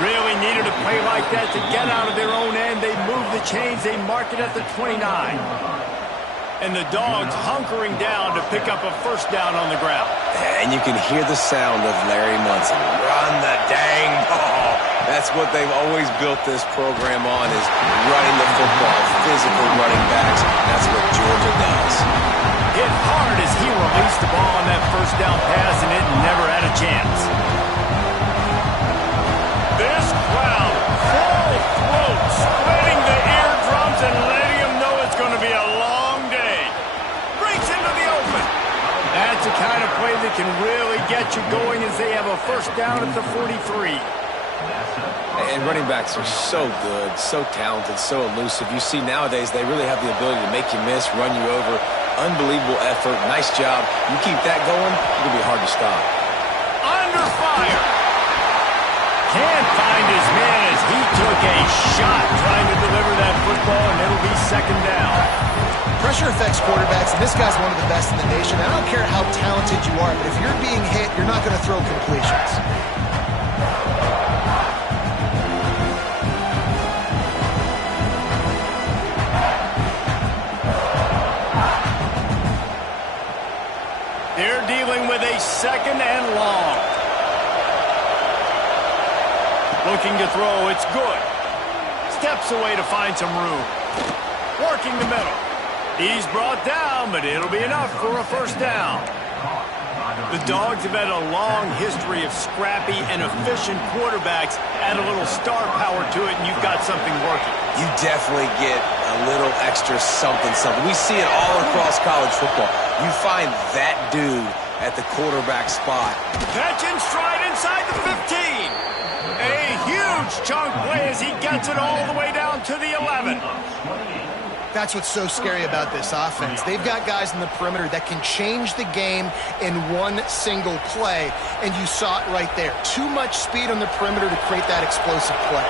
Really needed a play like that to get out of their own end. They move the chains. They mark it at the 29. And the Dogs hunkering down to pick up a first down on the ground. And you can hear the sound of Larry Munson. Run the dang ball. That's what they've always built this program on, is running the football, physical running backs. That's what Georgia does. Hit hard as he released the ball on that first down pass, and it never had a chance. This crowd, full throat, spreading the eardrums and letting them know it's going to be a long day. Breaks into the open. That's the kind of play that can really get you going as they have a first down at the 43. And running backs are so good, so talented, so elusive. You see nowadays they really have the ability to make you miss, run you over. Unbelievable effort. Nice job. You keep that going, it'll be hard to stop. Under fire. Can't find his man as he took a shot trying to deliver that football, and it'll be second down. Pressure affects quarterbacks, and this guy's one of the best in the nation. I don't care how talented you are, but if you're being hit, you're not going to throw completions. They're dealing with a second and long. Looking to throw, it's good. Steps away to find some room. Working the middle. He's brought down, but it'll be enough for a first down. The Dogs have had a long history of scrappy and efficient quarterbacks. Add a little star power to it, and you've got something working. You definitely get a little extra something. We see it all across college football. You find that dude at the quarterback spot. Catch in stride inside the 15. A huge chunk play as he gets it all the way down to the 11. That's what's so scary about this offense. They've got guys in the perimeter that can change the game in one single play, and you saw it right there. Too much speed on the perimeter to create that explosive play.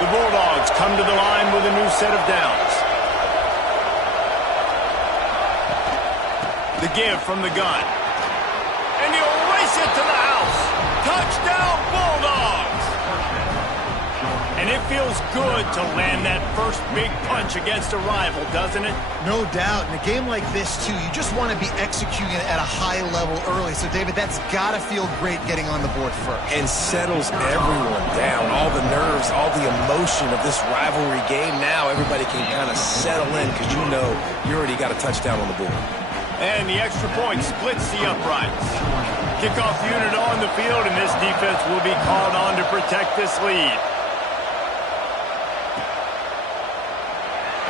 The Bulldogs come to the line with a new set of downs. The give from the gun. And he'll race it to the house. Touchdown, Bulldogs! And it feels good to land that first big punch against a rival, doesn't it? No doubt. In a game like this, too, you just want to be executing it at a high level early. So, David, that's got to feel great getting on the board first. And settles everyone down. All the nerves, all the emotion of this rivalry game. Now everybody can kind of settle in because you know you already got a touchdown on the board. And the extra point splits the uprights. Kickoff unit on the field, and this defense will be called on to protect this lead.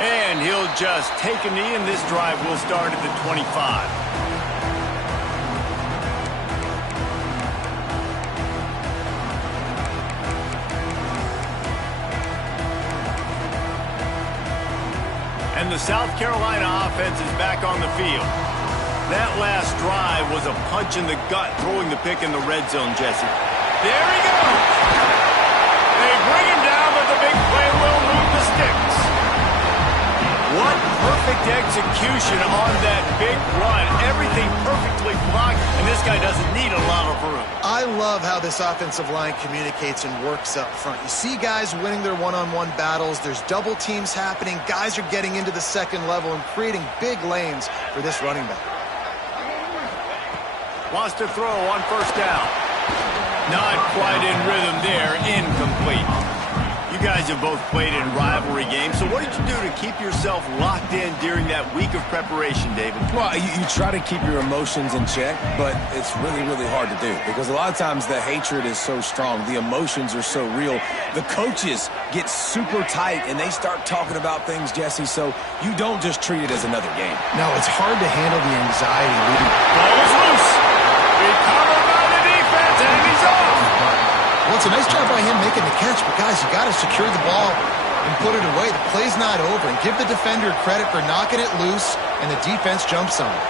And he'll just take a knee, and this drive will start at the 25. And the South Carolina offense is back on the field. That last drive was a punch in the gut, throwing the pick in the red zone, Jesse. There he goes! They bring him down, but the big play will move the sticks. What perfect execution on that big run. Everything perfectly blocked, and this guy doesn't need a lot of room. I love how this offensive line communicates and works up front. You see guys winning their one-on-one battles. There's double teams happening. Guys are getting into the second level and creating big lanes for this running back. Wants to throw on first down. Not quite in rhythm there. Incomplete. You guys have both played in rivalry games, so what did you do to keep yourself locked in during that week of preparation, David? Well, you try to keep your emotions in check, but it's really, really hard to do because a lot of times the hatred is so strong. The emotions are so real. The coaches get super tight, and they start talking about things, Jesse, so you don't just treat it as another game. No, it's hard to handle the anxiety. Ball is loose. Recovered by the defense, and he's off. Well, it's a nice job by him making the catch, but guys, you got to secure the ball and put it away. The play's not over, and give the defender credit for knocking it loose, and the defense jumps on it.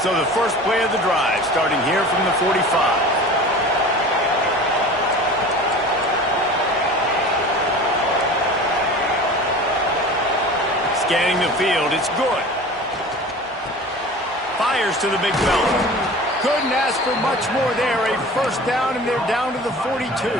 So the first play of the drive, starting here from the 45. Scanning the field, it's good. Fires to the big fella. Couldn't ask for much more there. A first down, and they're down to the 42.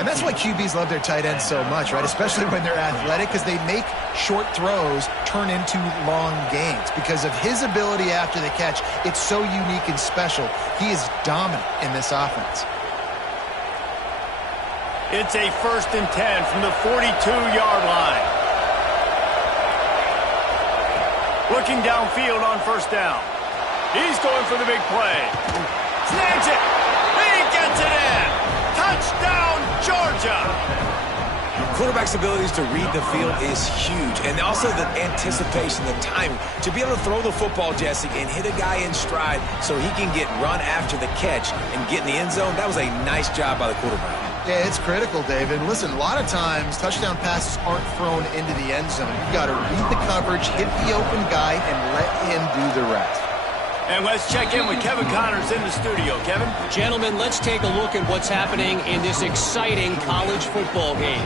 And that's why QBs love their tight ends so much, right? Especially when they're athletic, because they make short throws turn into long gains. Because of his ability after the catch, it's so unique and special. He is dominant in this offense. It's a 1st and 10 from the 42-yard line. Looking downfield on first down. He's going for the big play. Snags it. He gets it in. Touchdown, Georgia. Quarterback's abilities to read the field is huge. And also the anticipation, the timing. To be able to throw the football, Jesse, and hit a guy in stride so he can get run after the catch and get in the end zone, that was a nice job by the quarterback. Yeah, it's critical, David. Listen, a lot of times touchdown passes aren't thrown into the end zone. You've got to read the coverage, hit the open guy, and let him do the rest. And let's check in with Kevin Connors in the studio. Kevin? Gentlemen, let's take a look at what's happening in this exciting college football game.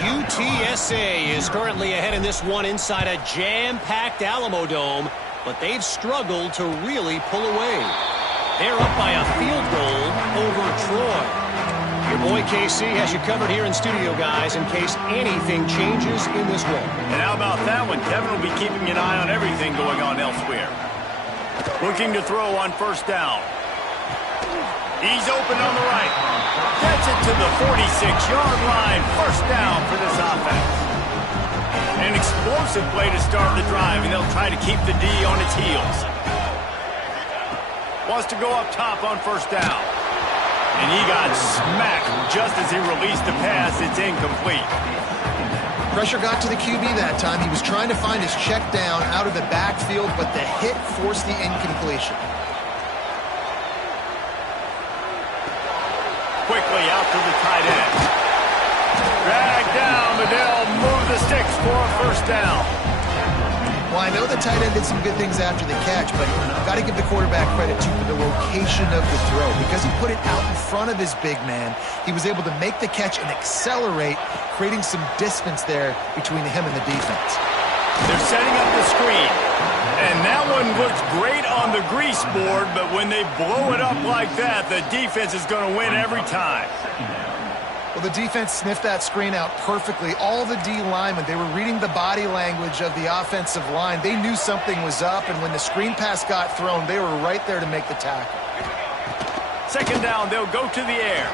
UTSA is currently ahead in this one inside a jam-packed Alamo Dome, but they've struggled to really pull away. They're up by a field goal over Troy. Your boy KC has you covered here in studio, guys, in case anything changes in this one. And how about that one? Kevin will be keeping an eye on everything going on elsewhere. Looking to throw on first down. He's open on the right. Gets it to the 46-yard line. First down for this offense. An explosive play to start the drive, and they'll try to keep the D on its heels. Wants to go up top on first down. And he got smacked just as he released the pass. It's incomplete. Pressure got to the QB that time. He was trying to find his check down out of the backfield, but the hit forced the incompletion. Quickly out to the tight end. Drag down, but they'll move the sticks for a first down. Well, I know the tight end did some good things after the catch, but you've got to give the quarterback credit, too, for the location of the throw. Because he put it out in front of his big man, he was able to make the catch and accelerate, creating some distance there between him and the defense. They're setting up the screen. And that one looks great on the grease board, but when they blow it up like that, the defense is going to win every time. Well, the defense sniffed that screen out perfectly. All the D linemen, they were reading the body language of the offensive line. They knew something was up, and when the screen pass got thrown, they were right there to make the tackle. Second down, they'll go to the air.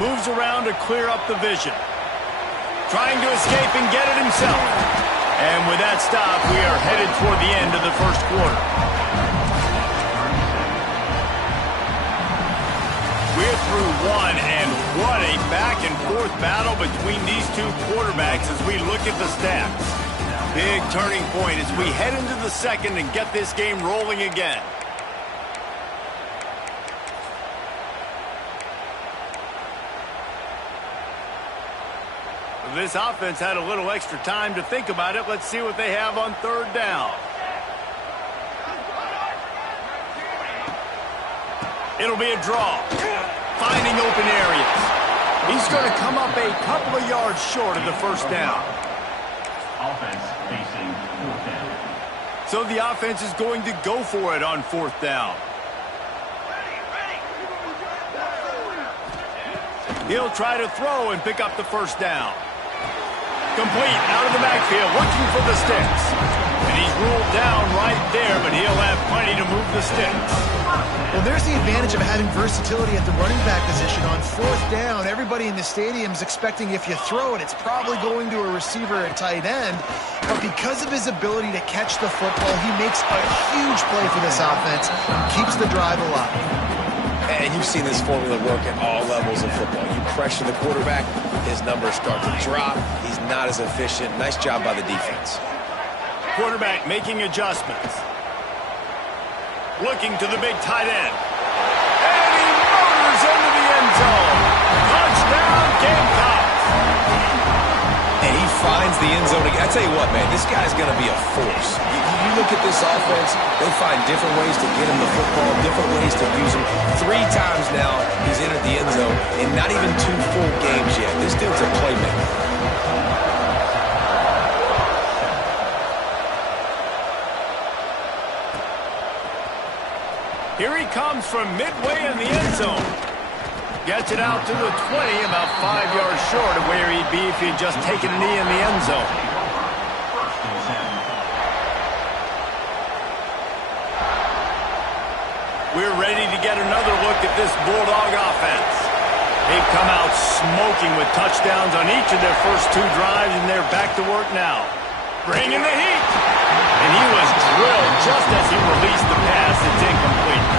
Moves around to clear up the vision. Trying to escape and get it himself. And with that stop, we are headed toward the end of the first quarter. We're through one, and what a back-and-forth battle between these two quarterbacks as we look at the stats. Big turning point as we head into the second and get this game rolling again. This offense had a little extra time to think about it. Let's see what they have on third down. It'll be a draw. Finding open areas. He's going to come up a couple of yards short of the first down. Offense facing fourth down. So the offense is going to go for it on fourth down. He'll try to throw and pick up the first down. Complete out of the backfield, looking for the sticks. And he's ruled down right there, but he'll have plenty to move the sticks. Well, there's the advantage of having versatility at the running back position. On fourth down, everybody in the stadium is expecting if you throw it, it's probably going to a receiver at tight end. But because of his ability to catch the football, he makes a huge play for this offense, keeps the drive alive. And you've seen this formula work at all levels of football. You pressure the quarterback, his numbers start to drop. He's not as efficient. Nice job by the defense. Quarterback making adjustments. Looking to the big tight end. And he motors into the end zone. Touchdown, Gamecocks. And he finds the end zone. I tell you what, man, this guy's going to be a force. You look at this offense, they find different ways to get him the football, different ways to use him. 3 times now he's entered the end zone in not even 2 full games yet. This dude's a playmaker. Here he comes from midway in the end zone. Gets it out to the 20, about 5 yards short of where he'd be if he'd just taken a knee in the end zone. We're ready to get another look at this Bulldog offense. They've come out smoking with touchdowns on each of their first 2 drives, and they're back to work now. Bringing the heat. And he was drilled just as he released the pass. It's incomplete.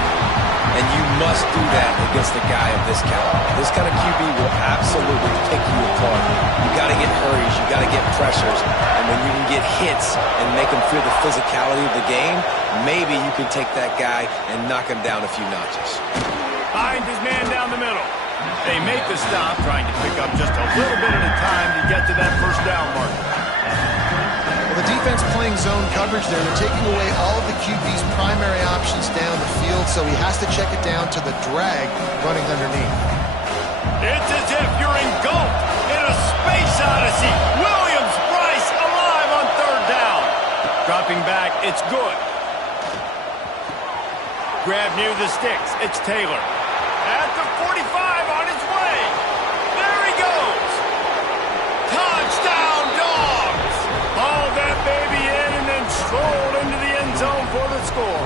And you must do that against a guy of this caliber. This kind of QB will absolutely pick you apart. You got to get hurries. You got to get pressures. And when you can get hits and make them feel the physicality of the game, maybe you can take that guy and knock him down a few notches. Finds his man down the middle. They make the stop, trying to pick up just a little bit at a time to get to that first down mark. Well, the defense playing zone coverage there. They're taking away all of the QB's primary options down the field, so he has to check it down to the drag running underneath. It's as if you're engulfed in a space odyssey. Williams-Brice alive on 3rd down. Dropping back, it's good. Grab near the sticks. It's Taylor. At the 45 on his way. There he goes. Touchdown, Dogs. Hauled that baby in and then strolled into the end zone for the score.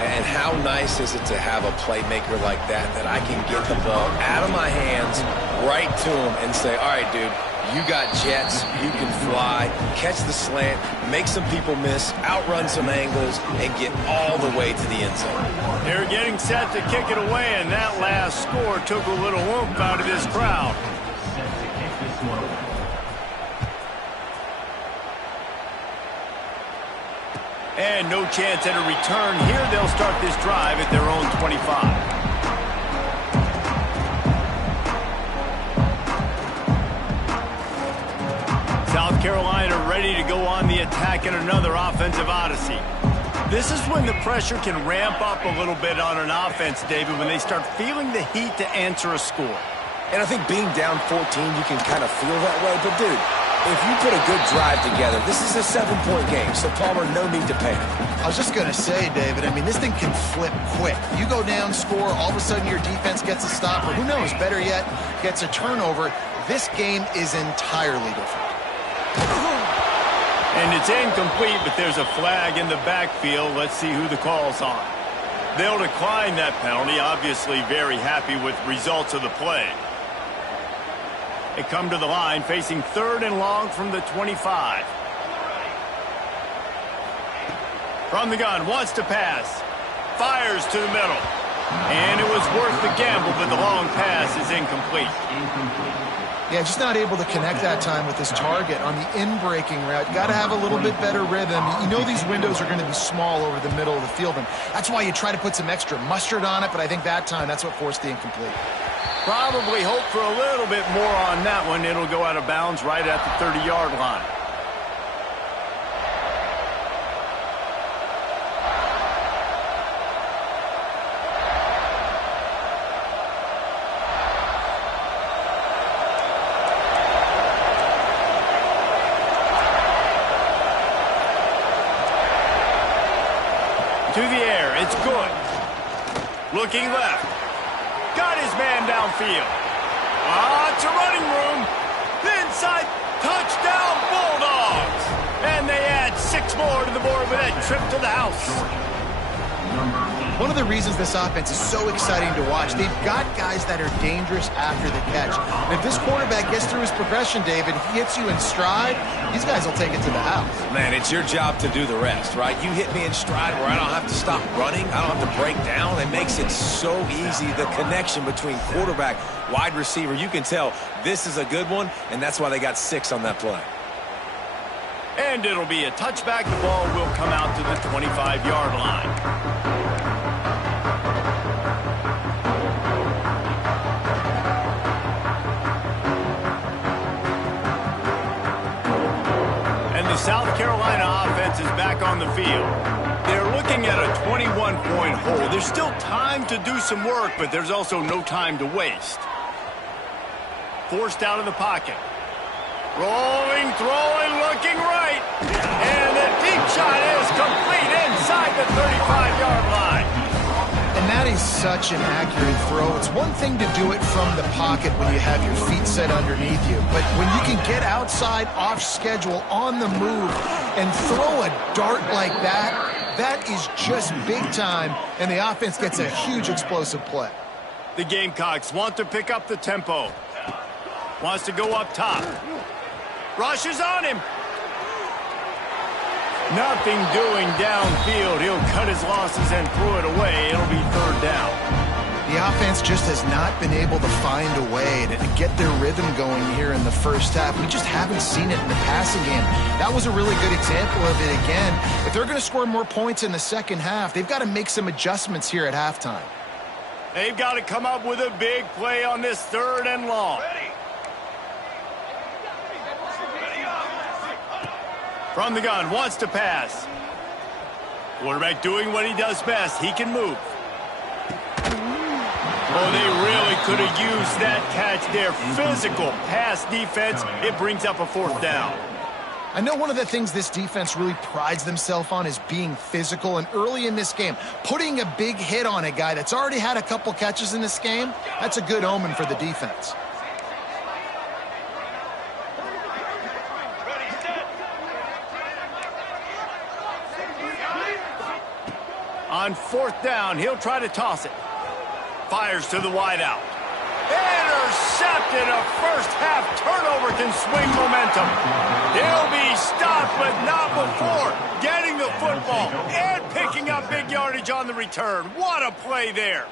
And how nice is it to have a playmaker like that I can get the ball out of my hands right to him and say, all right, dude, you got jets, you can fly, catch the slant, make some people miss, outrun some angles, and get all the way to the end zone. They're getting set to kick it away, and that last score took a little oomph out of this crowd. And no chance at a return here. They'll start this drive at their own 25. South Carolina ready to go on the attack in another offensive odyssey. This is when the pressure can ramp up a little bit on an offense, David, when they start feeling the heat to answer a score. And I think being down 14, you can kind of feel that way. But, dude, if you put a good drive together, this is a 7-point game, so Palmer, no need to panic. I was just going to say, David, I mean, this thing can flip quick. You go down, score, all of a sudden your defense gets a stop, or who knows, better yet, gets a turnover. This game is entirely different. And it's incomplete, but there's a flag in the backfield. Let's see who the call's on. They'll decline that penalty, obviously very happy with results of the play. They come to the line, facing 3rd and long from the 25. From the gun, wants to pass. Fires to the middle. And it was worth the gamble, but the long pass is incomplete. Yeah, just not able to connect that time with his target on the in-breaking route. Got to have a little bit better rhythm. You know these windows are going to be small over the middle of the field, and that's why you try to put some extra mustard on it, but I think that time that's what forced the incomplete. Probably hope for a little bit more on that one. It'll go out of bounds right at the 30-yard line. To the air, it's good. Looking left. Got his man downfield. It's a running room. Inside, touchdown Bulldogs. And they add 6 more to the board with that trip to the house. One of the reasons this offense is so exciting to watch, they've got guys that are dangerous after the catch. And if this quarterback gets through his progression, David, he hits you in stride, these guys will take it to the house. Man, it's your job to do the rest, right? You hit me in stride where I don't have to stop running. I don't have to break down. It makes it so easy, the connection between quarterback, wide receiver. You can tell this is a good one, and that's why they got 6 on that play. And it'll be a touchback. The ball will come out to the 25-yard line. The South Carolina offense is back on the field. They're looking at a 21-point hole. There's still time to do some work, but there's also no time to waste. Forced out of the pocket. Rolling, throwing, looking right. And the deep shot is complete inside the 35-yard line. That is such an accurate throw. It's one thing to do it from the pocket when you have your feet set underneath you, but when you can get outside, off schedule, on the move, and throw a dart like that, that is just big time, and the offense gets a huge explosive play. The Gamecocks want to pick up the tempo. Wants to go up top. Rushes on him. Nothing doing downfield. He'll cut his losses and throw it away. It'll be third down. The offense just has not been able to find a way to get their rhythm going here in the first half. We just haven't seen it in the passing game. That was a really good example of it again. If they're going to score more points in the second half, they've got to make some adjustments here at halftime. They've got to come up with a big play on this 3rd and long. From the gun, wants to pass. Quarterback doing what he does best. He can move. Oh, they really could have used that catch there. Physical pass defense. It brings up a 4th down. I know one of the things this defense really prides themselves on is being physical, and early in this game, putting a big hit on a guy that's already had a couple catches in this game, that's a good omen for the defense. On 4th down, he'll try to toss it. Fires to the wideout. Intercepted. A first-half turnover can swing momentum. He'll be stopped, but not before getting the football and picking up big yardage on the return. What a play there.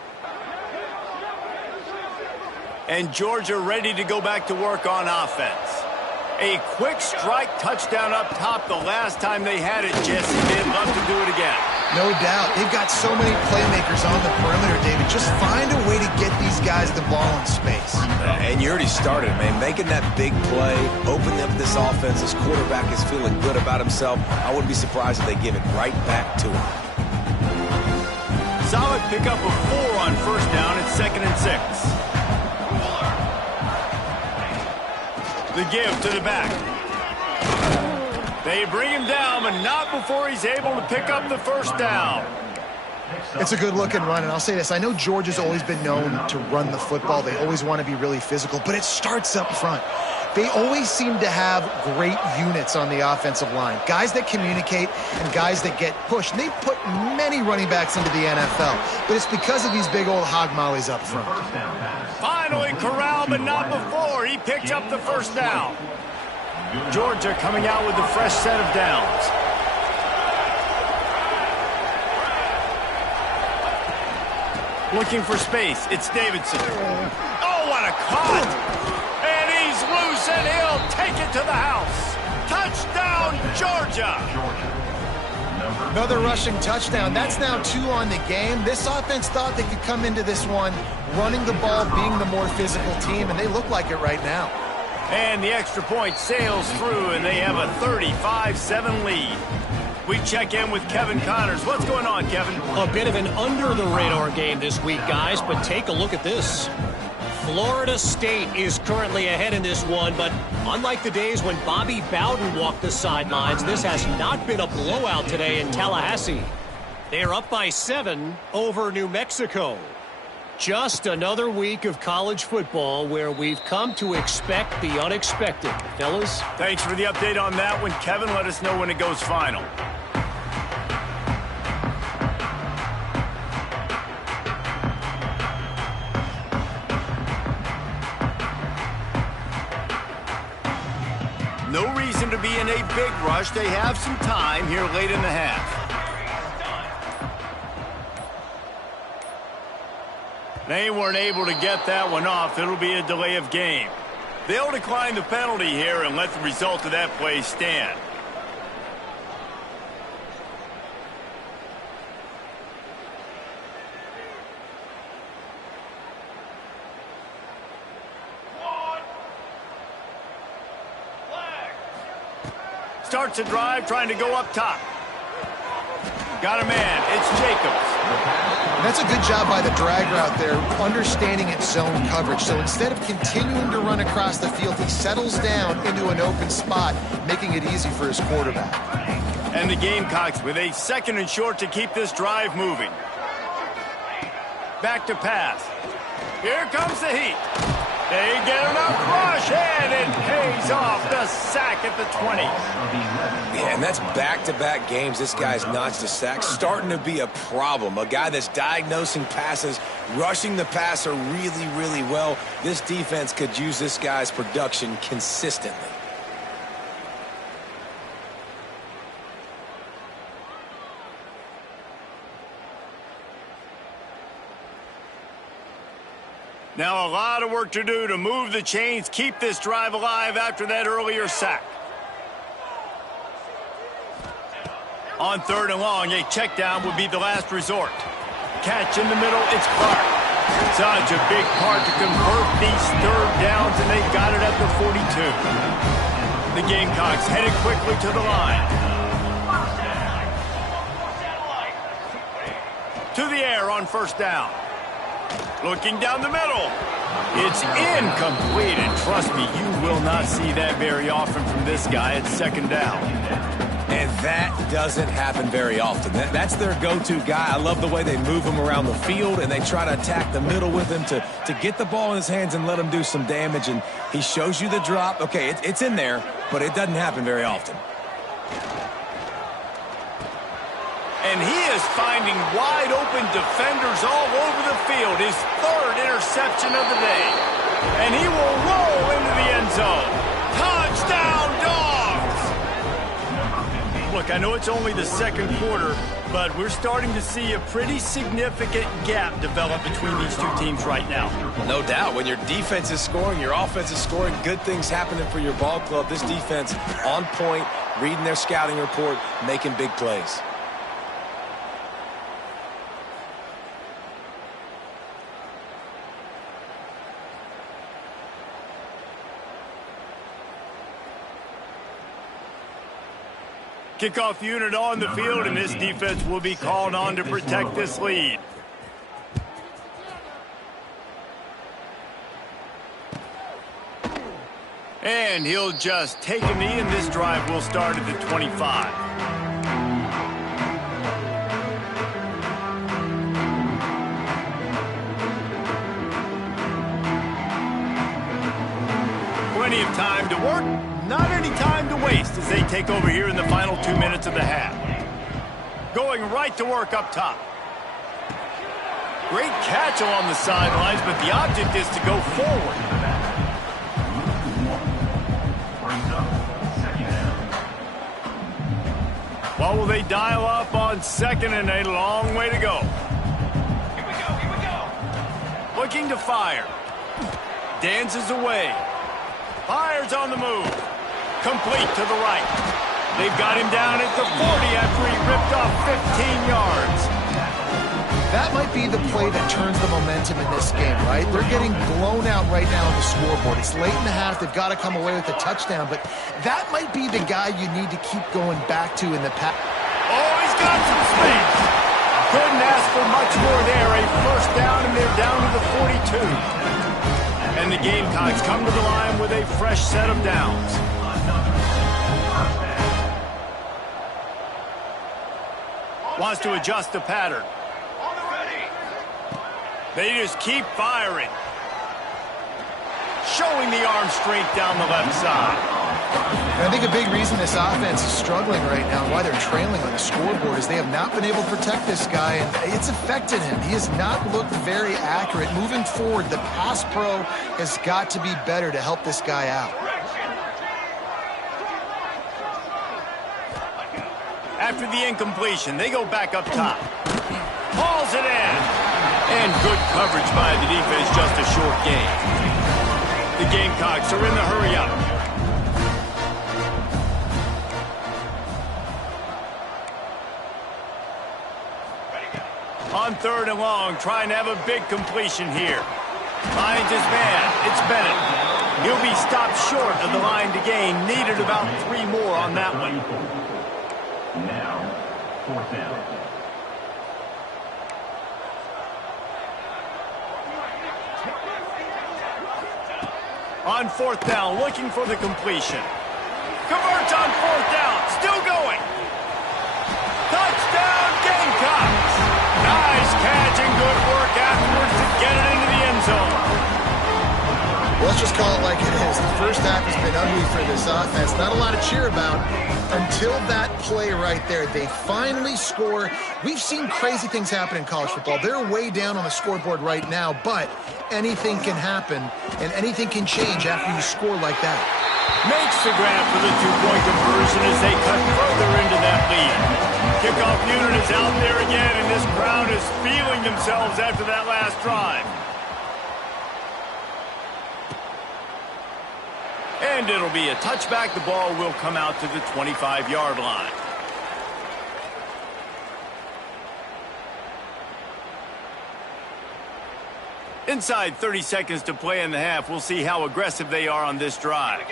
And Georgia ready to go back to work on offense. A quick strike touchdown up top the last time they had it, Jesse. They'd love to do it again. No doubt. They've got so many playmakers on the perimeter, David. Just find a way to get these guys the ball in space. And you already started, man. Making that big play, opening up this offense. This quarterback is feeling good about himself. I wouldn't be surprised if they give it right back to him. Solid pickup of 4 on 1st down. It's 2nd and 6. The give to the back. They bring him down, but not before he's able to pick up the 1st down. It's a good-looking run, and I'll say this. I know Georgia's always been known to run the football. They always want to be really physical, but it starts up front. They always seem to have great units on the offensive line, guys that communicate and guys that get pushed. And they've put many running backs into the NFL, but it's because of these big old hog mollies up front. Finally corralled, but not before. He picked up the 1st down. Georgia coming out with a fresh set of downs. Looking for space. It's Davidson. Oh, what a caught! And he's loose, and he'll take it to the house. Touchdown, Georgia! Another rushing touchdown. That's now 2 on the game. This offense thought they could come into this one running the ball, being the more physical team, and they look like it right now. And the extra point sails through, and they have a 35-7 lead. We check in with Kevin Connors. What's going on, Kevin? A bit of an under-the-radar game this week, guys, but take a look at this. Florida State is currently ahead in this one, but unlike the days when Bobby Bowden walked the sidelines, this has not been a blowout today in Tallahassee. They're up by 7 over New Mexico. Just another week of college football where we've come to expect the unexpected. Fellas? Thanks for the update on that one, Kevin. Let us know when it goes final. No reason to be in a big rush. They have some time here late in the half. They weren't able to get that one off. It'll be a delay of game. They'll decline the penalty here and let the result of that play stand. Starts a drive, trying to go up top. Got a man. It's Jacobs. That's a good job by the drag route there, understanding its zone coverage. So instead of continuing to run across the field, he settles down into an open spot, making it easy for his quarterback. And the Gamecocks with a 2nd and short to keep this drive moving. Back to pass. Here comes the heat. They get enough rush, and it pays off. The sack at the 20. Yeah, and that's back-to-back games. This guy's notched a sack. Starting to be a problem. A guy that's diagnosing passes, rushing the passer really, really well. This defense could use this guy's production consistently. Now a lot of work to do to move the chains, keep this drive alive after that earlier sack. On 3rd and long, a check down would be the last resort. Catch in the middle, it's Clark. Such a big part to convert these 3rd downs, and they got it at the 42. The Gamecocks headed quickly to the line. To the air on 1st down. Looking down the middle. It's incomplete, and trust me, you will not see that very often from this guy at 2nd down. And that doesn't happen very often. That's their go-to guy. I love the way they move him around the field, and they try to attack the middle with him to get the ball in his hands and let him do some damage. And he shows you the drop. Okay, it's in there, but it doesn't happen very often. And he is finding wide-open defenders all over the field. His 3rd interception of the day. And he will roll into the end zone. Touchdown, Dogs! Look, I know it's only the 2nd quarter, but we're starting to see a pretty significant gap develop between these two teams right now. No doubt. When your defense is scoring, your offense is scoring, good things happening for your ball club. This defense on point, reading their scouting report, making big plays. Kickoff unit on the field, and this defense will be called on to protect this lead. And he'll just take a knee, and this drive will start at the 25. Plenty of time to work. Not any time to waste as they take over here in the final 2 minutes of the half. Going right to work up top. Great catch along the sidelines, but the object is to go forward. What will they dial up on 2nd and a long way to go? Here we go, here we go. Looking to fire. Dances away. Fires on the move. Complete to the right. They've got him down at the 40 after he ripped off 15 yards. That might be the play that turns the momentum in this game, right? They're getting blown out right now on the scoreboard. It's late in the half. They've got to come away with a touchdown, but that might be the guy you need to keep going back to in the pass. Oh, he's got some space. Couldn't ask for much more there. A 1st down, and they're down to the 42. And the Gamecocks come to the line with a fresh set of downs. Wants to adjust the pattern. They just keep firing. Showing the arm strength down the left side. And I think a big reason this offense is struggling right now, why they're trailing on the scoreboard, is they have not been able to protect this guy, and it's affected him. He has not looked very accurate. Moving forward, the pass pro has got to be better to help this guy out. After the incompletion, they go back up top. Hauls it in. And good coverage by the defense, just a short gain. The Gamecocks are in the hurry-up. On 3rd and long, trying to have a big completion here. Finds his man. It's Bennett. He'll be stopped short of the line to gain. Needed about 3 more on that one. Now, 4th down. On 4th down, looking for the completion. Converts on 4th down, still going. Touchdown, Gamecocks. Nice catch and good work after just call it like it is. The first half has been ugly for this offense. Not a lot to cheer about until that play right there. They finally score. We've seen crazy things happen in college football. They're way down on the scoreboard right now, but anything can happen, and anything can change after you score like that. Makes the grab for the two-point conversion as they cut further into that lead. Kickoff unit is out there again, and this crowd is feeling themselves after that last drive. And it'll be a touchback. The ball will come out to the 25-yard line. Inside 30 seconds to play in the half. We'll see how aggressive they are on this drive.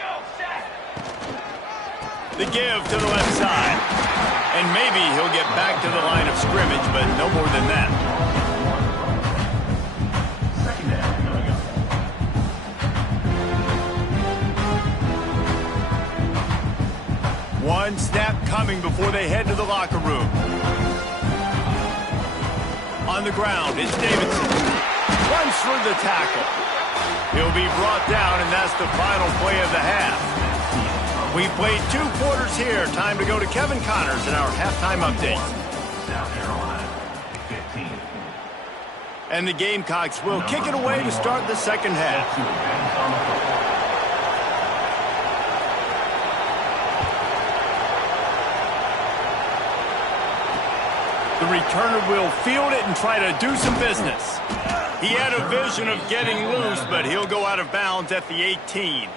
The give to the left side. And maybe he'll get back to the line of scrimmage, but no more than that. One snap coming before they head to the locker room. On the ground, it's Davidson. Runs through the tackle. He'll be brought down, and that's the final play of the half. We played 2 quarters here. Time to go to Kevin Connors in our halftime update. South Carolina, 15. And the Gamecocks will kick it away to start the second half. The returner will field it and try to do some business. He had a vision of getting loose, but he'll go out of bounds at the 18.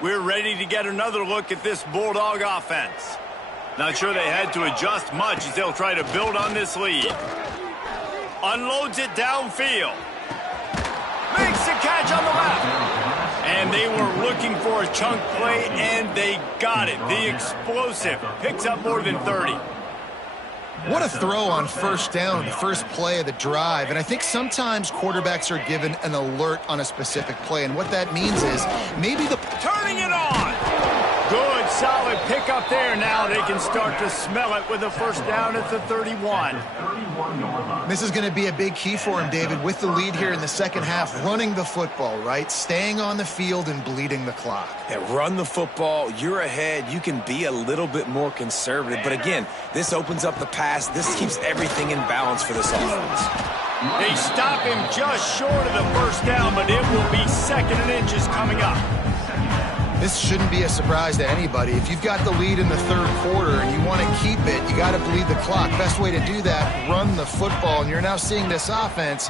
We're ready to get another look at this Bulldog offense. Not sure they had to adjust much as they'll try to build on this lead. Unloads it downfield. Makes the catch on the left. And they were looking for a chunk play, and they got it. The explosive picks up more than 30. What a throw on first down, the first play of the drive. And I think sometimes quarterbacks are given an alert on a specific play. And what that means is maybe the... Turning it on. Good, solid pickup there. Now they can start to smell it with a first down at the 31. This is going to be a big key for him, David, with the lead here in the second half, running the football, right? Staying on the field and bleeding the clock. Yeah, run the football. You're ahead. You can be a little bit more conservative. But again, this opens up the pass. This keeps everything in balance for this offense. They stop him just short of the first down, but it will be second and inches coming up. This shouldn't be a surprise to anybody. If you've got the lead in the third quarter and you want to keep it, you got to bleed the clock. Best way to do that, run the football. And you're now seeing this offense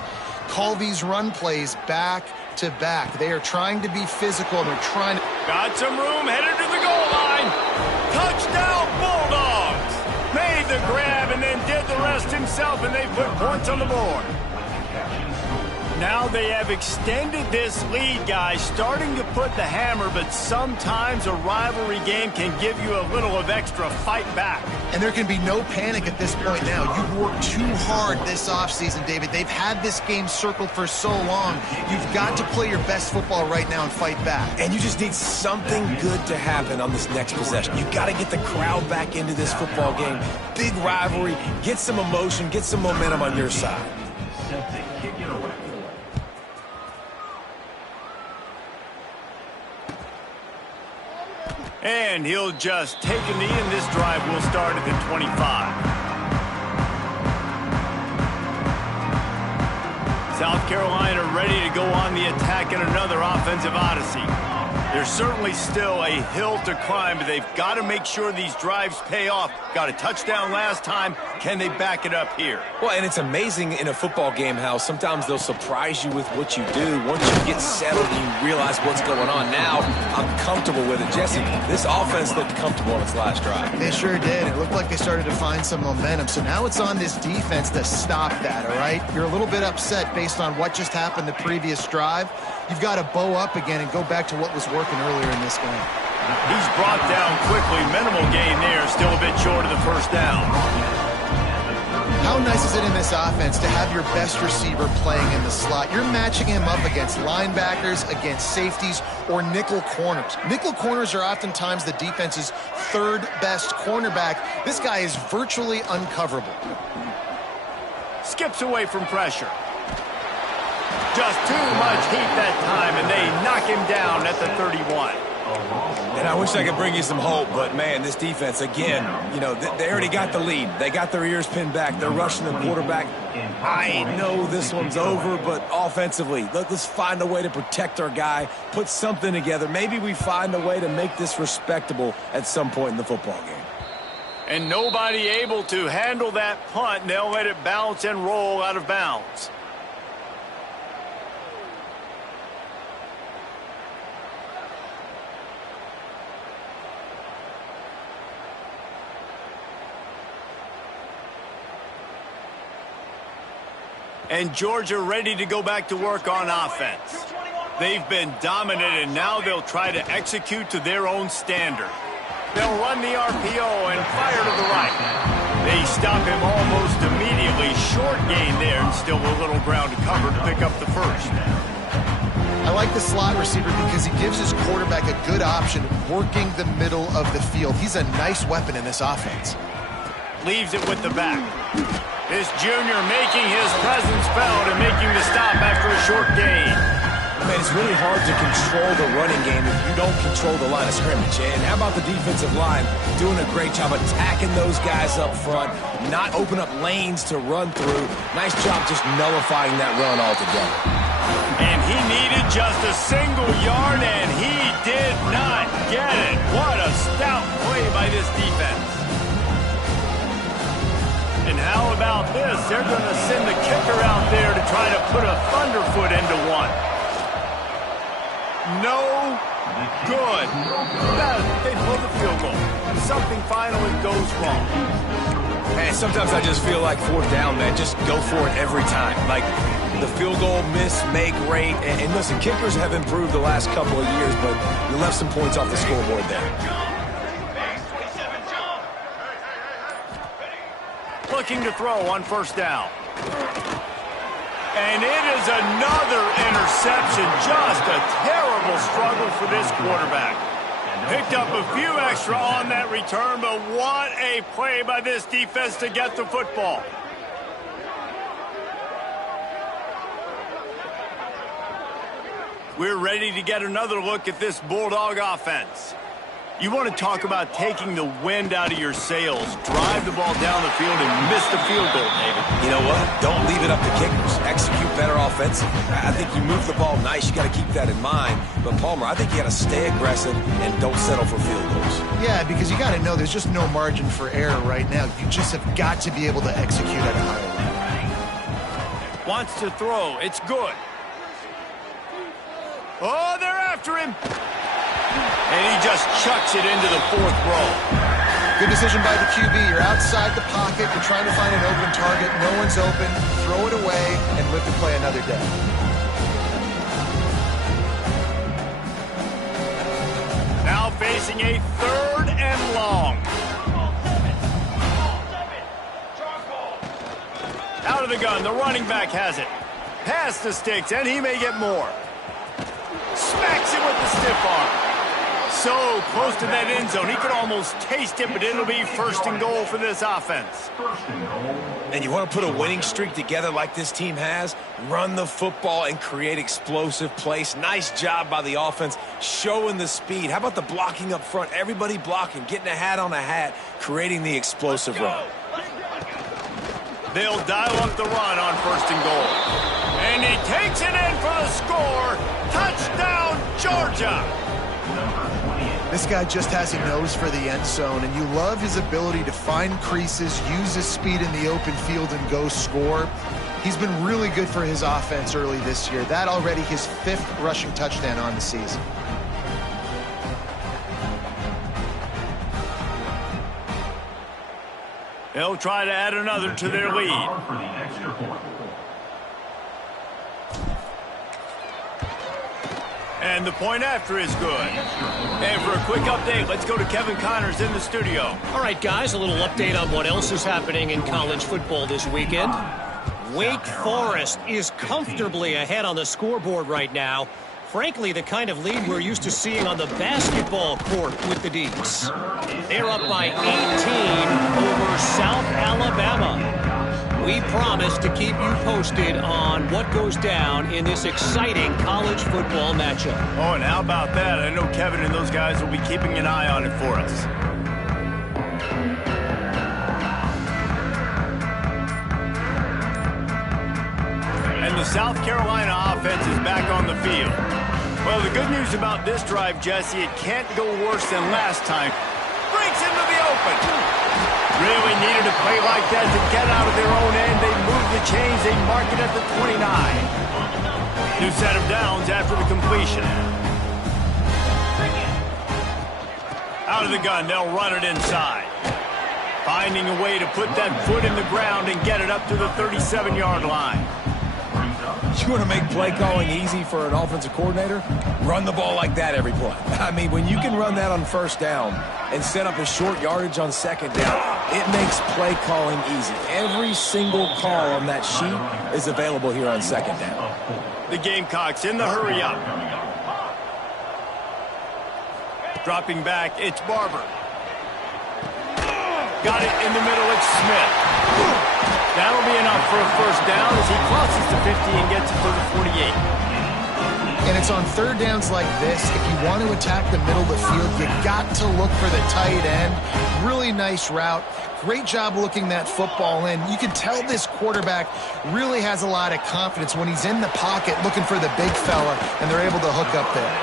call these run plays back to back. They are trying to be physical, and they're trying to... Got some room, headed to the goal line. Touchdown, Bulldogs. Made the grab and then did the rest himself, and they put points on the board. Now they have extended this lead, guys, starting to put the hammer, but sometimes a rivalry game can give you a little of extra fight back. And there can be no panic at this point now. You've worked too hard this offseason, David. They've had this game circled for so long. You've got to play your best football right now and fight back. And you just need something good to happen on this next possession. You got to get the crowd back into this football game. Big rivalry. Get some emotion. Get some momentum on your side. And he'll just take a knee, and this drive will start at the 25. South Carolina ready to go on the attack in another offensive odyssey. There's certainly still a hill to climb, but they've got to make sure these drives pay off. Got a touchdown last time. Can they back it up here? Well, and it's amazing in a football game how sometimes they'll surprise you with what you do. Once you get settled and you realize what's going on, now I'm comfortable with it. Jesse, this offense looked comfortable on its last drive. They sure did. It looked like they started to find some momentum. So now it's on this defense to stop that, all right? You're a little bit upset based on what just happened the previous drive. You've got to bow up again and go back to what was working earlier in this game. He's brought down quickly. Minimal gain there. Still a bit short of the first down. How nice is it in this offense to have your best receiver playing in the slot? You're matching him up against linebackers, against safeties, or nickel corners. Nickel corners are oftentimes the defense's third best cornerback. This guy is virtually uncoverable. Skips away from pressure. Just too much heat that time, and they knock him down at the 31. And I wish I could bring you some hope, but, man, this defense, again, you know, they already got the lead. They got their ears pinned back. They're rushing the quarterback. I know this one's over, but offensively, let's find a way to protect our guy, put something together. Maybe we find a way to make this respectable at some point in the football game. And nobody able to handle that punt, and they'll let it bounce and roll out of bounds. And Georgia ready to go back to work on offense. They've been dominant, and now they'll try to execute to their own standard. They'll run the RPO and fire to the right. They stop him almost immediately. Short gain there, and still a little ground to cover to pick up the first. I like the slot receiver because he gives his quarterback a good option working the middle of the field. He's a nice weapon in this offense. Leaves it with the back. This junior making his presence felt and making the stop after a short gain. Man, it's really hard to control the running game if you don't control the line of scrimmage. And how about the defensive line doing a great job attacking those guys up front, not open up lanes to run through. Nice job just nullifying that run altogether. And he needed just a single yard, and he did not get it. What a stout play by this defense. And how about this? They're going to send the kicker out there to try to put a thunderfoot into one. No good. They pull the field goal. Something finally goes wrong. Man, sometimes I just feel like fourth down, man. Just go for it every time. Like the field goal miss, make rate. And listen, kickers have improved the last couple of years, but you left some points off the scoreboard there. Looking to throw on first down. And it is another interception. Just a terrible struggle for this quarterback. Picked up a few extra on that return, but what a play by this defense to get the football. We're ready to get another look at this Bulldog offense. You want to talk about taking the wind out of your sails. Drive the ball down the field and miss the field goal, David. You know what? Don't leave it up to kickers. Execute better offensively. I think you move the ball nice. You got to keep that in mind. But, Palmer, I think you got to stay aggressive and don't settle for field goals. Yeah, because you got to know there's just no margin for error right now. You just have got to be able to execute at a higher level. Wants to throw. It's good. Oh, they're after him. And he just chucks it into the fourth row. Good decision by the QB. You're outside the pocket. You're trying to find an open target. No one's open. Throw it away and live to play another day. Now facing a third and long. Out of the gun. The running back has it. Past the sticks, and he may get more. Smacks it with the stiff arm. So close to that end zone. He could almost taste it, but it'll be first and goal for this offense. And you want to put a winning streak together like this team has? Run the football and create explosive plays. Nice job by the offense, showing the speed. How about the blocking up front? Everybody blocking, getting a hat on a hat, creating the explosive run. They'll dial up the run on first and goal. And he takes it in for the score. Touchdown, Georgia. This guy just has a nose for the end zone, and you love his ability to find creases, use his speed in the open field, and go score. He's been really good for his offense early this year. That already his 5th rushing touchdown on the season. They'll try to add another to their lead. And the point after is good. And for a quick update, let's go to Kevin Connors in the studio. All right, guys, a little update on what else is happening in college football this weekend. Wake Forest is comfortably ahead on the scoreboard right now. Frankly, the kind of lead we're used to seeing on the basketball court with the Deacs. They're up by 18 over South Alabama. We promise to keep you posted on what goes down in this exciting college football matchup. Oh, and how about that? I know Kevin and those guys will be keeping an eye on it for us. And the South Carolina offense is back on the field. Well, the good news about this drive, Jesse, it can't go worse than last time. Breaks into the open. Really needed a play like that to get out of their own end. They move the chains. They mark it at the 29. New set of downs after the completion. Out of the gun, they'll run it inside. Finding a way to put that foot in the ground and get it up to the 37-yard line. You want to make play calling easy for an offensive coordinator? Run the ball like that every play. I mean, when you can run that on first down and set up a short yardage on second down, it makes play calling easy. Every single call on that sheet is available here on second down. The Gamecocks in the hurry up. Dropping back, it's Barber. Got it in the middle, it's Smith. That'll be enough for a first down as he crosses the 50 and gets it to the 48. And it's on third downs like this, if you want to attack the middle of the field, you got to look for the tight end. Really nice route. Great job looking that football in. You can tell this quarterback really has a lot of confidence when he's in the pocket looking for the big fella, and they're able to hook up there.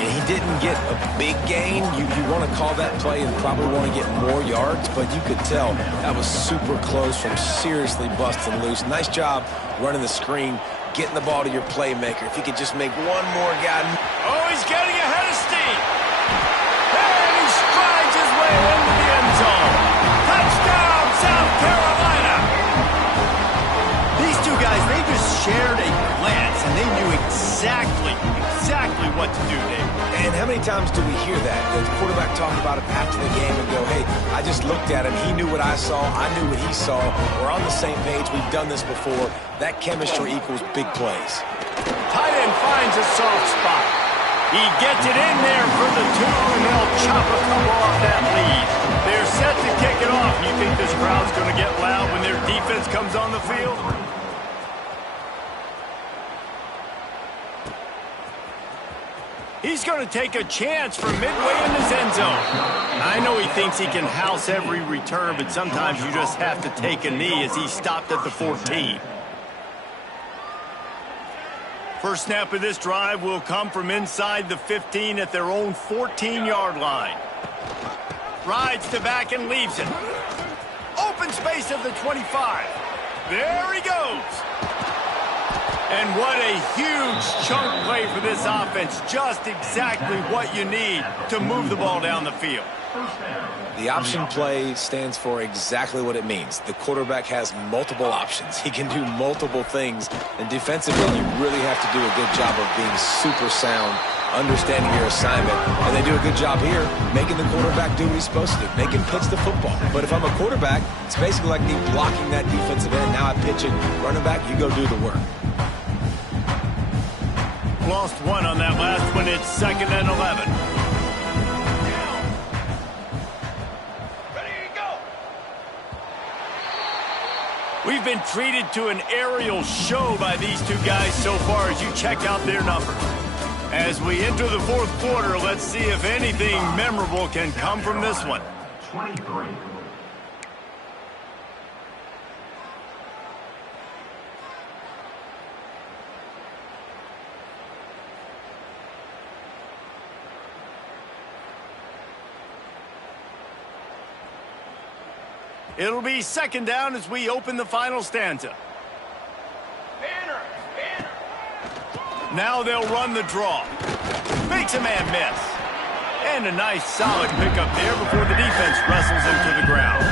He didn't get a big gain. You want to call that play and probably want to get more yards, but you could tell that was super close from seriously busting loose. Nice job running the screen, getting the ball to your playmaker. If he could just make one more guy. Oh, he's getting ahead of steam. And he strides his way into the end zone. Touchdown, South Carolina. These two guys, they just shared a glance, and they knew exactly what to do, Dave. And how many times do we hear that? The quarterback talk about it after the game and go, hey, I just looked at him. He knew what I saw. I knew what he saw. We're on the same page. We've done this before. That chemistry equals big plays. Tight end finds a soft spot. He gets it in there for the 2, and they'll chop a couple off that lead. They're set to kick it off. You think this crowd's going to get loud when their defense comes on the field? He's going to take a chance from midway in his end zone. I know he thinks he can house every return, but sometimes you just have to take a knee as he stopped at the 14. First snap of this drive will come from inside the 15 at their own 14-yard line. Rides to back and leaves it. Open space of the 25. There he goes. And what a huge chunk play for this offense. Just exactly what you need to move the ball down the field. The option play stands for exactly what it means. The quarterback has multiple options. He can do multiple things. And defensively, you really have to do a good job of being super sound, understanding your assignment. And they do a good job here, making the quarterback do what he's supposed to do, make him pitch the football. But if I'm a quarterback, it's basically like me blocking that defensive end. Now I pitch it, running back, you go do the work. Lost one on that last one. It's 2nd and 11. We've been treated to an aerial show by these two guys so far as you check out their numbers. As we enter the 4th quarter, let's see if anything memorable can come from this one. 23. It'll be 2nd down as we open the final stanza. Now they'll run the draw. Makes a man miss. And a nice solid pickup there before the defense wrestles him to the ground.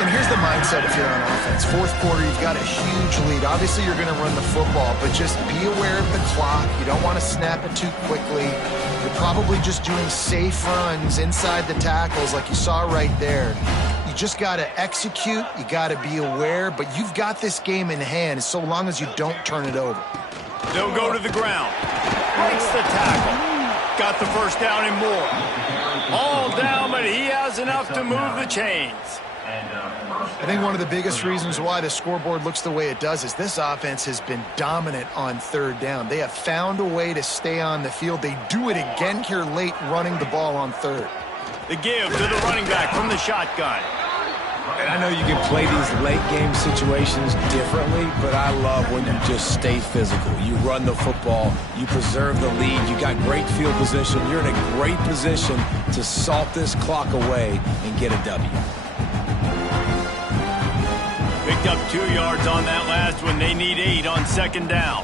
And here's the mindset said if you're on offense. Fourth quarter, you've got a huge lead. Obviously, you're going to run the football, but just be aware of the clock. You don't want to snap it too quickly. You're probably just doing safe runs inside the tackles like you saw right there. You just got to execute. You got to be aware, but you've got this game in hand so long as you don't turn it over. They'll go to the ground. Breaks the tackle. Got the first down and more. All down, but he has enough to move the chains. I think one of the biggest reasons why the scoreboard looks the way it does is this offense has been dominant on third down. They have found a way to stay on the field. They do it again here late, running the ball on third. The give to the running back from the shotgun. And I know you can play these late game situations differently, but I love when you just stay physical. You run the football, you preserve the lead, you got great field position, you're in a great position to salt this clock away and get a W. Picked up 2 yards on that last one. They need 8 on second down.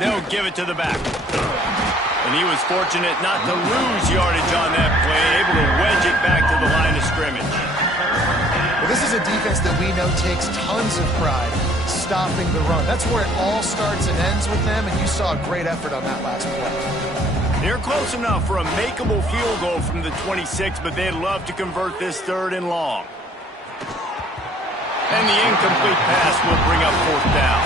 They'll give it to the back. And he was fortunate not to lose yardage on that play, able to wedge it back to the line of scrimmage. Well, this is a defense that we know takes tons of pride stopping the run. That's where it all starts and ends with them, and you saw a great effort on that last play. They're close enough for a makeable field goal from the 26, but they'd love to convert this third and long. And the incomplete pass will bring up fourth down.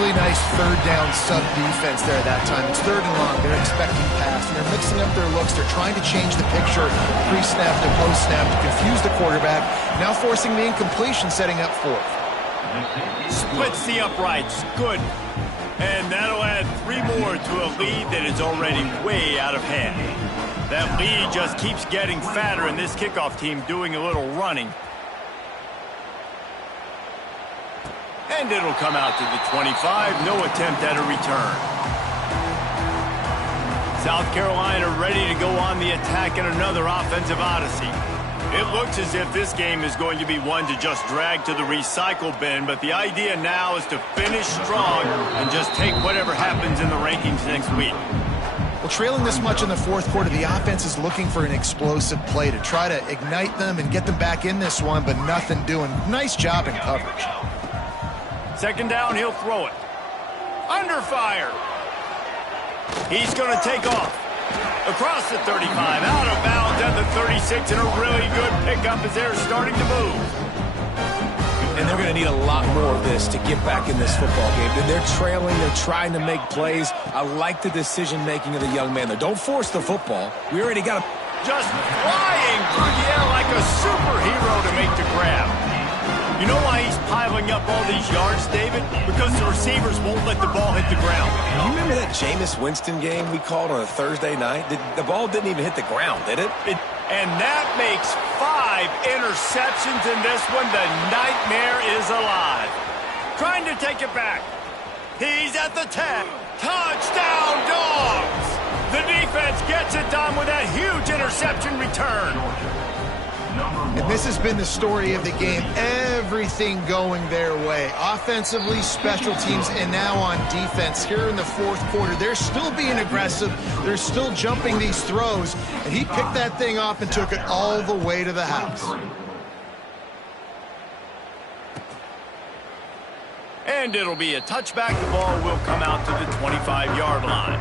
Really nice third down sub defense there that time. It's third and long. They're expecting pass, and they're mixing up their looks. They're trying to change the picture pre-snap to post-snap to confuse the quarterback. Now forcing the incompletion, setting up fourth. Splits the uprights. Good. And that'll add 3 more to a lead that is already way out of hand. That lead just keeps getting fatter, and this kickoff team doing a little running. And it'll come out to the 25. No attempt at a return. South Carolina ready to go on the attack in another offensive odyssey. It looks as if this game is going to be one to just drag to the recycle bin, but the idea now is to finish strong and just take whatever happens in the rankings next week. Well, trailing this much in the fourth quarter, the offense is looking for an explosive play to try to ignite them and get them back in this one, but nothing doing. Nice job in coverage. Second down, he'll throw it. Under fire. He's going to take off. Across the 35, out of bounds at the 36, and a really good pickup as they're starting to move. And they're going to need a lot more of this to get back in this football game. They're trailing, they're trying to make plays. I like the decision-making of the young man there. Don't force the football. We already got a... Just flying through the air like a superhero to make the grab. You know why he's piling up all these yards, David? Because the receivers won't let the ball hit the ground. You remember that Jameis Winston game we called on a Thursday night? The ball didn't even hit the ground, did it? And that makes 5 interceptions in this one. The nightmare is alive. Trying to take it back. He's at the 10. Touchdown, Dogs! The defense gets it done with that huge interception return. And this has been the story of the game. Everything going their way. Offensively, special teams, and now on defense. Here in the fourth quarter, they're still being aggressive. They're still jumping these throws. And he picked that thing off and took it all the way to the house. And it'll be a touchback. The ball will come out to the 25-yard line.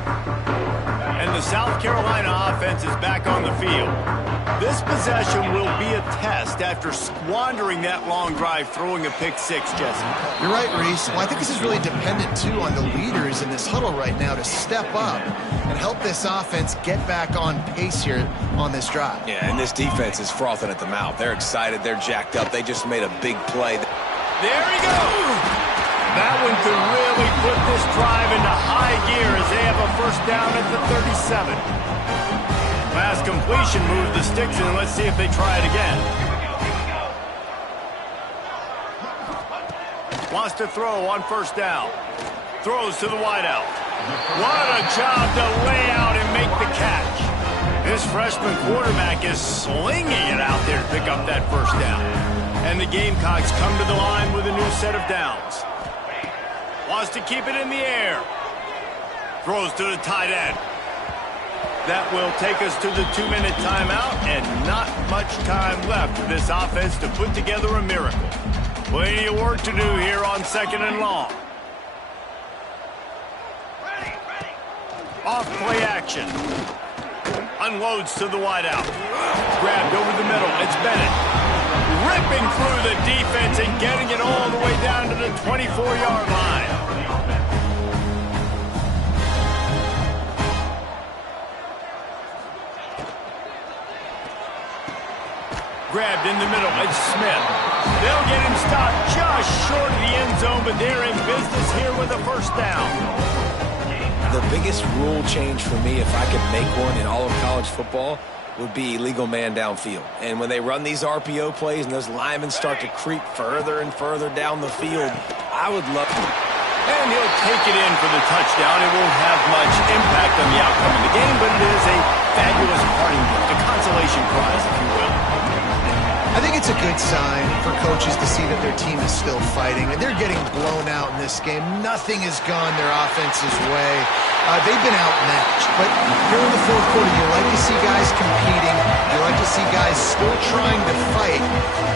And the South Carolina offense is back on the field. This possession will be a test after squandering that long drive, throwing a pick six, Jesse. You're right, Reese. Well, I think this is really dependent, too, on the leaders in this huddle right now to step up and help this offense get back on pace here on this drive. Yeah, and this defense is frothing at the mouth. They're excited. They're jacked up. They just made a big play. There he goes. That one could really put this drive into high gear as they have a first down at the 37. Last completion moved the sticks in. Let's see if they try it again. Wants to throw on first down. Throws to the wideout. What a job to lay out and make the catch. This freshman quarterback is slinging it out there to pick up that first down. And the Gamecocks come to the line with a new set of downs. Wants to keep it in the air. Throws to the tight end. That will take us to the 2-minute timeout, and not much time left for this offense to put together a miracle. Plenty of work to do here on 2nd and long. Off play action. Unloads to the wideout. Grabbed over the middle. It's Bennett. Ripping through the defense and getting it all the way down to the 24-yard line. Grabbed in the middle. It's Smith. They'll get him stopped just short of the end zone, but they're in business here with a first down. The biggest rule change for me, if I could make one in all of college football, would be illegal man downfield. And when they run these RPO plays and those linemen start to creep further and further down the field, I would love to. And he'll take it in for the touchdown. It won't have much impact on the outcome of the game, but it is a fabulous parting gift, a consolation prize, if you will. I think it's a good sign for coaches to see that their team is still fighting, and they're getting blown out in this game. Nothing has gone their offense's way. They've been outmatched, but here in the fourth quarter, you like to see guys competing. You like to see guys still trying to fight.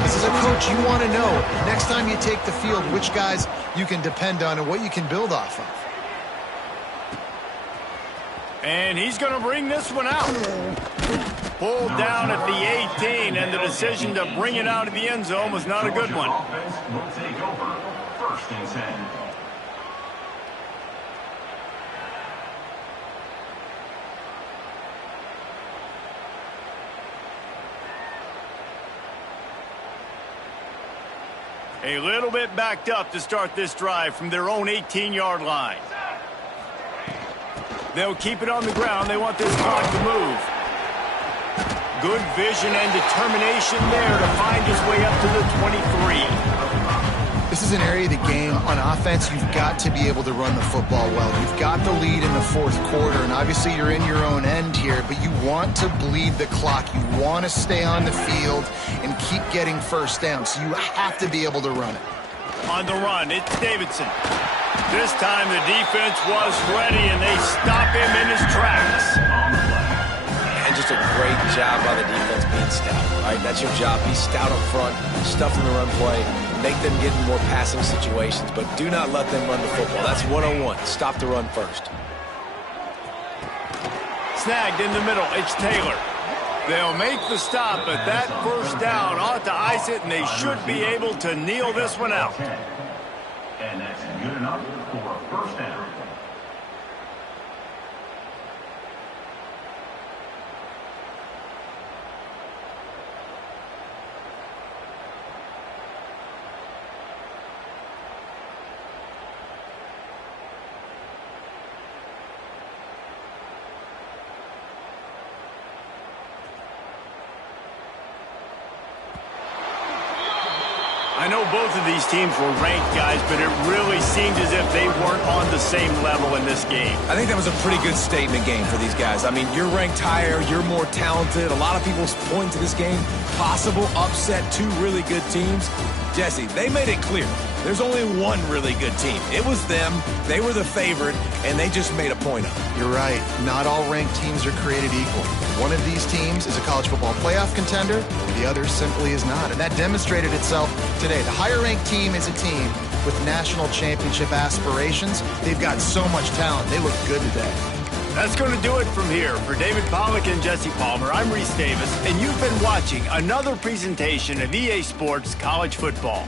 Because as a coach, you want to know, next time you take the field, which guys you can depend on and what you can build off of. And he's going to bring this one out. Pulled down at the 18, and the decision to bring it out of the end zone was not a good one. Offense will take over 1st and 10. A little bit backed up to start this drive from their own 18-yard line. They'll keep it on the ground. They want this clock to move. Good vision and determination there to find his way up to the 23. This is an area of the game on offense you've got to be able to run the football well. You've got the lead in the fourth quarter, and obviously you're in your own end here, but you want to bleed the clock. You want to stay on the field and keep getting first down, so you have to be able to run it. On the run, it's Davidson. This time the defense was ready, and they stop him in his tracks. And just a great job by the defense being stout. All right, that's your job. Be stout up front, stuff in the run play, make them get in more passing situations, but do not let them run the football. That's 101. Stop the run first. Snagged in the middle. It's Taylor. They'll make the stop, but that first down ought to ice it, and they should be able to kneel this one out. And that's good enough for a first down. I know both of these teams were ranked, guys, but it really seemed as if they weren't on the same level in this game. I think that was a pretty good statement game for these guys. I mean, you're ranked higher, you're more talented. A lot of people point to this game, possible upset, two really good teams. Jesse, they made it clear. There's only one really good team. It was them. They were the favorite, and they just made a point of it. You're right. Not all ranked teams are created equal. One of these teams is a college football playoff contender. The other simply is not. And that demonstrated itself today. The higher-ranked team is a team with national championship aspirations. They've got so much talent. They look good today. That's going to do it from here. For David Pollack and Jesse Palmer, I'm Reese Davis, and you've been watching another presentation of EA Sports College Football.